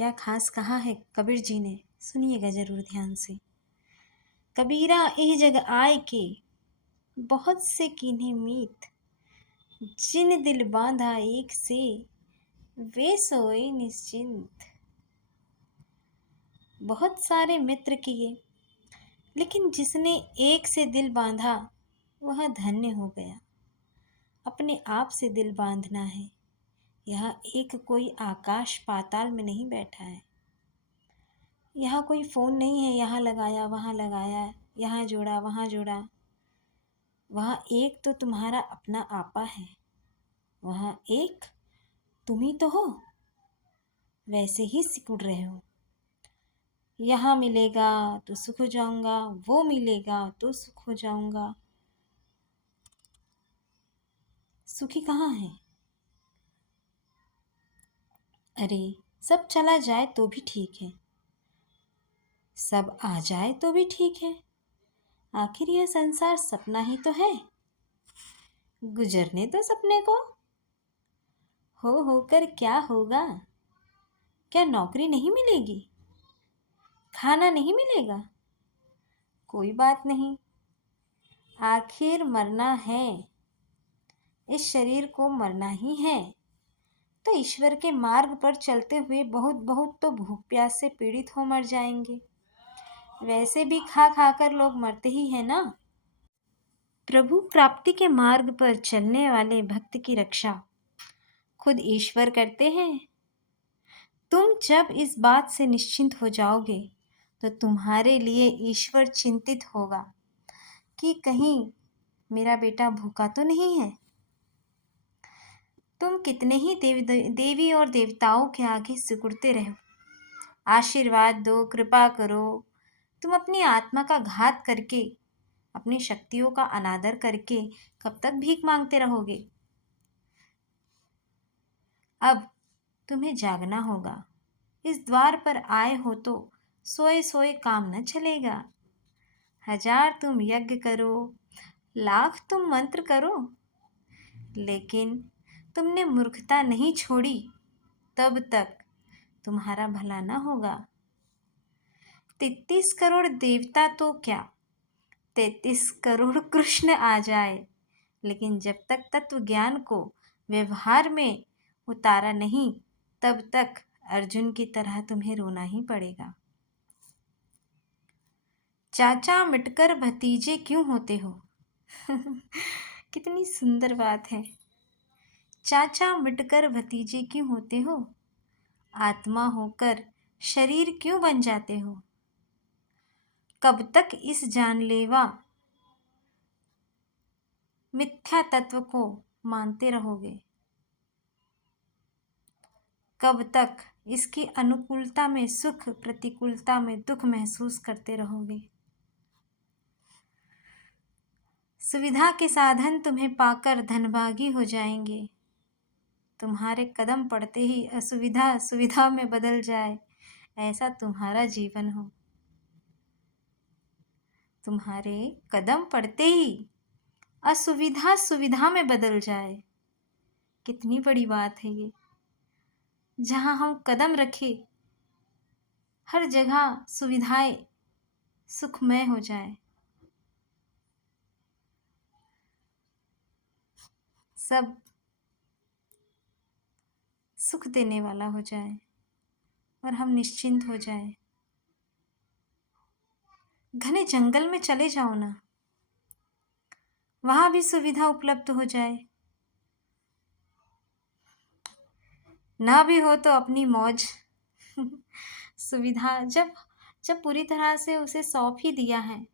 क्या खास कहा है कबीर जी ने, सुनिएगा जरूर ध्यान से। कबीरा एह जग आए के, बहुत से कीन्हे मीत, जिन दिल बांधा एक से, वे सोए निश्चिंत। बहुत सारे मित्र किए, लेकिन जिसने एक से दिल बांधा वह धन्य हो गया। अपने आप से दिल बांधना है। यह एक कोई आकाश पाताल में नहीं बैठा है। यहाँ कोई फ़ोन नहीं है, यहाँ लगाया, यहाँ जोड़ा वहाँ जोड़ा। वहाँ एक तो तुम्हारा अपना आपा है, वहाँ एक तुम ही तो हो। वैसे ही सिकुड़ रहे हो। यहाँ मिलेगा तो सुख हो जाऊंगा, वो मिलेगा तो सुख हो जाऊंगा। सुखी कहाँ है? अरे सब चला जाए तो भी ठीक है, सब आ जाए तो भी ठीक है। आखिर यह संसार सपना ही तो है, गुजरने दो सपने को। हो होकर क्या होगा? क्या नौकरी नहीं मिलेगी? खाना नहीं मिलेगा? कोई बात नहीं, आखिर मरना है, इस शरीर को मरना ही है। तो ईश्वर के मार्ग पर चलते हुए बहुत बहुत तो भूख प्यास से पीड़ित हो मर जाएंगे। वैसे भी खा खा कर लोग मरते ही है ना। प्रभु प्राप्ति के मार्ग पर चलने वाले भक्त की रक्षा खुद ईश्वर करते हैं। तुम जब इस बात से निश्चिंत हो जाओगे तो तुम्हारे लिए ईश्वर चिंतित होगा कि कहीं मेरा बेटा भूखा तो नहीं है। तुम कितने ही देवी और देवताओं के आगे सिकुड़ते रहो, आशीर्वाद दो, कृपा करो। तुम अपनी आत्मा का घात करके, अपनी शक्तियों का अनादर करके कब तक भीख मांगते रहोगे? अब तुम्हें जागना होगा। इस द्वार पर आए हो तो सोए सोए काम न चलेगा। 1000 तुम यज्ञ करो, लाख तुम मंत्र करो, लेकिन तुमने मूर्खता नहीं छोड़ी तब तक तुम्हारा भला न होगा। 33 करोड़ देवता तो क्या, 33 करोड़ कृष्ण आ जाए, लेकिन जब तक तत्व ज्ञान को व्यवहार में उतारा नहीं, तब तक अर्जुन की तरह तुम्हें रोना ही पड़ेगा। चाचा मिटकर भतीजे क्यों होते हो? कितनी सुंदर बात है। चाचा मिटकर भतीजे क्यों होते हो? आत्मा होकर शरीर क्यों बन जाते हो? कब तक इस जानलेवा मिथ्या तत्व को मानते रहोगे? कब तक इसकी अनुकूलता में सुख, प्रतिकूलता में दुख महसूस करते रहोगे? सुविधा के साधन तुम्हें पाकर धनभागी हो जाएंगे। तुम्हारे कदम पड़ते ही असुविधा सुविधा में बदल जाए, ऐसा तुम्हारा जीवन हो। तुम्हारे कदम पड़ते ही असुविधा सुविधा में बदल जाए, कितनी बड़ी बात है ये। जहाँ हम कदम रखे हर जगह सुविधाएं सुखमय हो जाए, सब सुख देने वाला हो जाए और हम निश्चिंत हो जाए। घने जंगल में चले जाओ ना, वहाँ भी सुविधा उपलब्ध हो जाए। ना भी हो तो अपनी मौज। सुविधा जब जब पूरी तरह से उसे सौंप ही दिया है,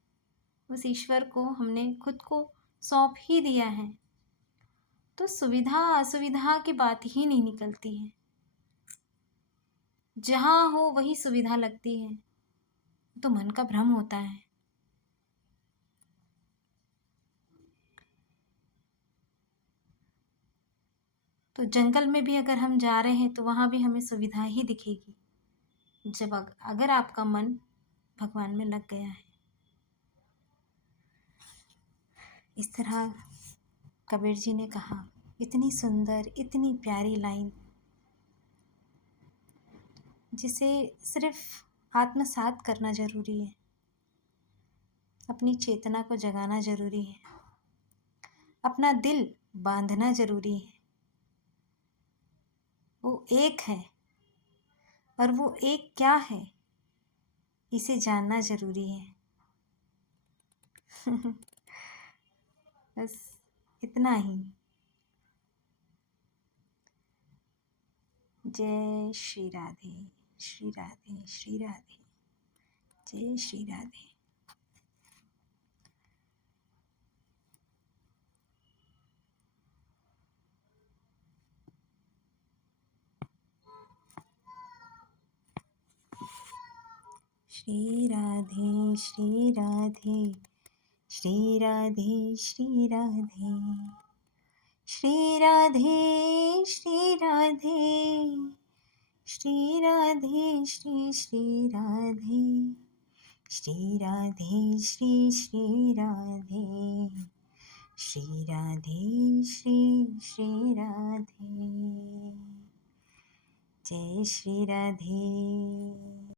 उस ईश्वर को हमने खुद को सौंप ही दिया है, तो सुविधा असुविधा की बात ही नहीं निकलती है। जहाँ हो वही सुविधा लगती है, तो मन का भ्रम होता है। तो जंगल में भी अगर हम जा रहे हैं तो वहाँ भी हमें सुविधा ही दिखेगी, जब अगर आपका मन भगवान में लग गया है। इस तरह कबीर जी ने कहा, इतनी सुंदर, इतनी प्यारी लाइन। जिसे सिर्फ आत्मसात करना ज़रूरी है, अपनी चेतना को जगाना ज़रूरी है, अपना दिल बांधना ज़रूरी है। वो एक है और वो एक क्या है इसे जानना ज़रूरी है। बस इतना ही। जय श्री राधे, श्री राधे, श्री राधे, जय श्री राधे। श्री राधे, श्री राधे, श्री राधे, श्री राधे, श्री राधे, श्री राधे, श्री राधे, श्री श्री राधे, श्री राधे, श्री श्री राधे, श्री राधे, श्री श्री राधे, जय श्री राधे।